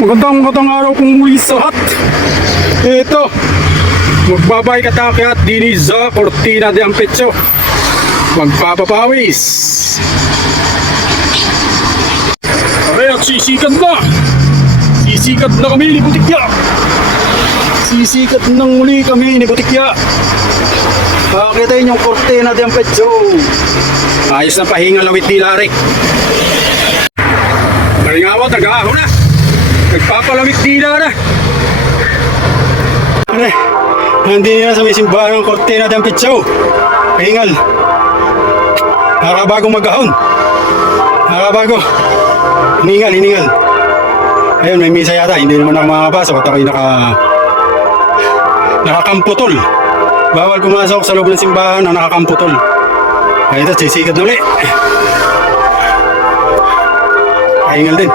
Magandang magandang araw kong muli sa lahat. Ito, magbabay katake at dini sa Cortina de Ampecho. Magpapapawis. Okay, at sisikat na. Sisikat na kami ni Butikya. Sisikat ng muli kami ni Butikya. Pakita yung Cortina de Ampecho. Ayos na pahinga lawit ni Lari. Karingawat, nag-aahon na. Nagpapalamig dila na. Eh, Nandito na sa may simbahan ng Cortina de Ampetso. Pahingal. Nakabago mag-ahon. Nakabago. Hiningal, hiningal. Ayun, may misa yata. Hindi naman ako makapasok at ako'y naka... Nakakamputol. Bawal pumasok sa loob ng simbahan na nakakamputol. Ay, ito, sisikat na ulit. Pahingal din.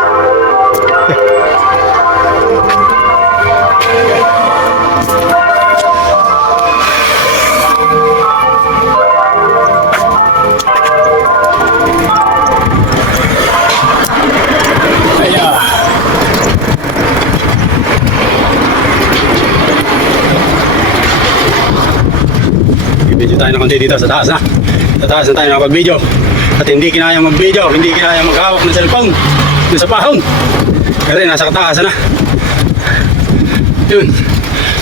Video tayo ng konti dito sa taas ha. Sa taas na tayo nakapag-video. At hindi kinaya mag-video, hindi kinaya maghawak ng cellphone. Doon sa pahon. Kasi nasa kataasan na. Yun.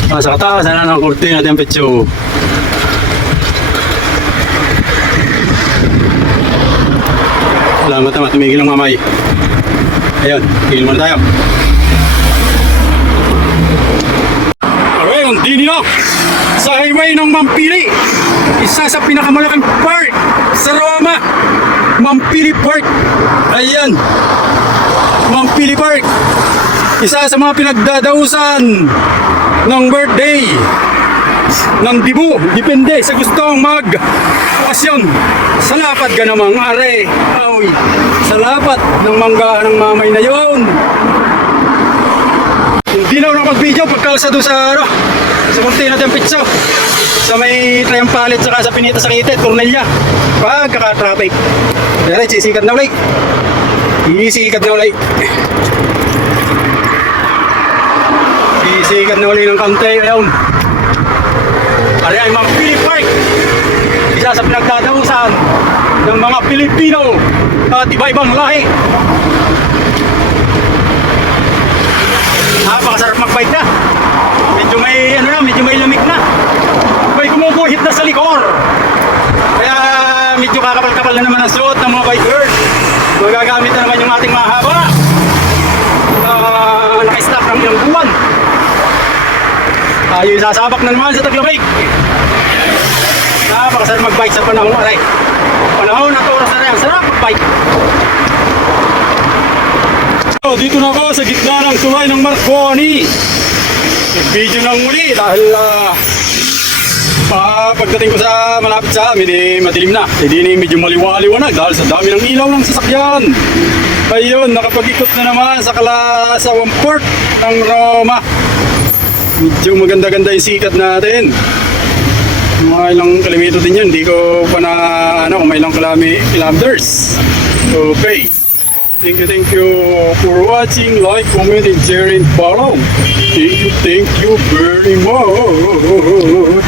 Nasa kataasan na ng kurtina temperature. Salamat naman, tumigil ang mamay. Ayun, tigil muna tayo. Alright, ang dini na sa highway ng Mampili. Isa sa pinakamalaking park sa Roma. Mampili Park. Ayan. Mampili Park. Isa sa mga pinagdadausan ng birthday ng dibu. Depende sa gustong mag okasyon. Sa lapat ka namang are. Aoy. Sa lapat ng mangga ng mamay na yon. Hindi na ako nakapag-video pagkalsa doon sa ano, sa Cortina del Pizzo. Sa may Triumphalet saka sa Pinita sa Kitet, Cornelia. Pagkaka-traffic. Dere, sisikat na ulit. Sisikat na ulit. Sisikat na ulit ng kaunti. Ayun. Ari ay mga Philip Park. Isa sa pinagdadausan ng mga Pilipino at iba-ibang lahi. Napakasarap magbike na. Medyo may ano na, medyo may lamig na. May kumukuhit na sa likor. Kaya medyo kakapal-kapal na naman ang suot ng mga bikers. Magagamit na naman yung ating mahaba. Uh, naka-stop ng ilang buwan. Tayo sasabak na naman sa taglabay. Napakasarap magbike sa panahon. Aray. Panahon at oras na rin. Sarap magbike. So, dito na ako sa gitna ng tulay ng Marconi. Nag-video ng muli dahil ah, pa pagdating ko sa malapit sa amin eh madilim na. Hindi ni medyo maliwaliwanag dahil sa dami ng ilaw ng sasakyan. Ayun, nakapag-ikot na naman sa kala sa ng Roma. Medyo maganda-ganda yung sikat natin. Mga ilang kilometro din yun. Hindi ko pa na ano may ilang kilometers. Okay. Thank you, thank you for watching. Like, comment, and share, and follow. Thank you, thank you very much.